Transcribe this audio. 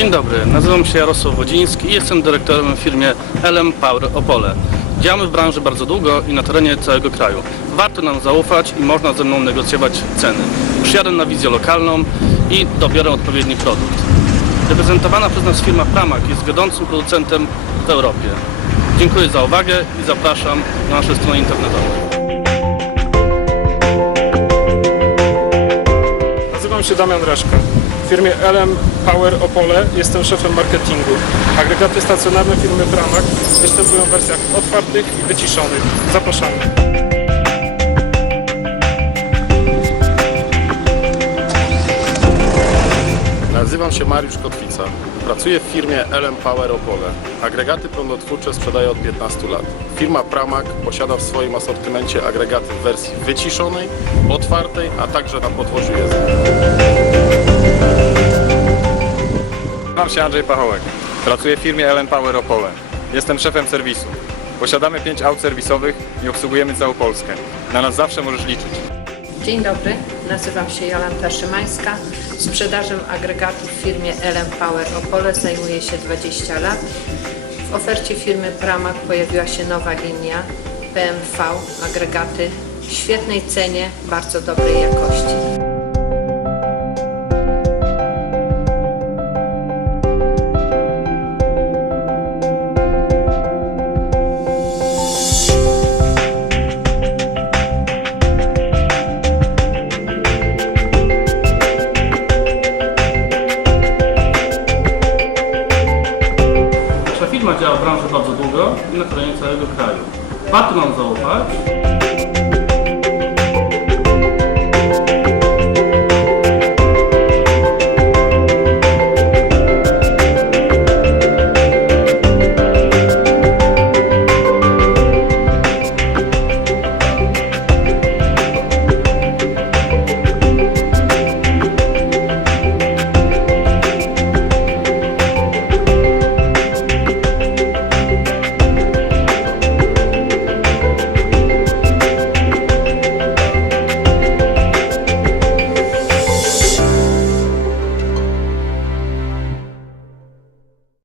Dzień dobry, nazywam się Jarosław Wodziński i jestem dyrektorem w firmie LM Power Opole. Działamy w branży bardzo długo i na terenie całego kraju. Warto nam zaufać i można ze mną negocjować ceny. Przyjadę na wizję lokalną i dobiorę odpowiedni produkt. Reprezentowana przez nas firma Pramak jest wiodącym producentem w Europie. Dziękuję za uwagę i zapraszam na nasze strony internetowe. Nazywam się Damian Reszka. Firmie LM Power Opole jestem szefem marketingu. Agregaty stacjonarne firmy Pramak występują w wersjach otwartych i wyciszonych. Zapraszamy. Nazywam się Mariusz Kotwica. Pracuję w firmie LM Power Opole. Agregaty prądotwórcze sprzedaję od 15 lat. Firma Pramak posiada w swoim asortymencie agregaty w wersji wyciszonej, otwartej, a także na podwoziu jest. Nazywam się Andrzej Pachołek. Pracuję w firmie LN Power Opole. Jestem szefem serwisu. Posiadamy 5 aut serwisowych i obsługujemy całą Polskę. Na nas zawsze możesz liczyć. Dzień dobry, nazywam się Jolanta Szymańska. Sprzedażą agregatów w firmie LM Power Opole zajmuję się 20 lat. W ofercie firmy Pramak pojawiła się nowa linia PMV agregaty w świetnej cenie, bardzo dobrej jakości. Na terenie całego kraju. Nam zaufać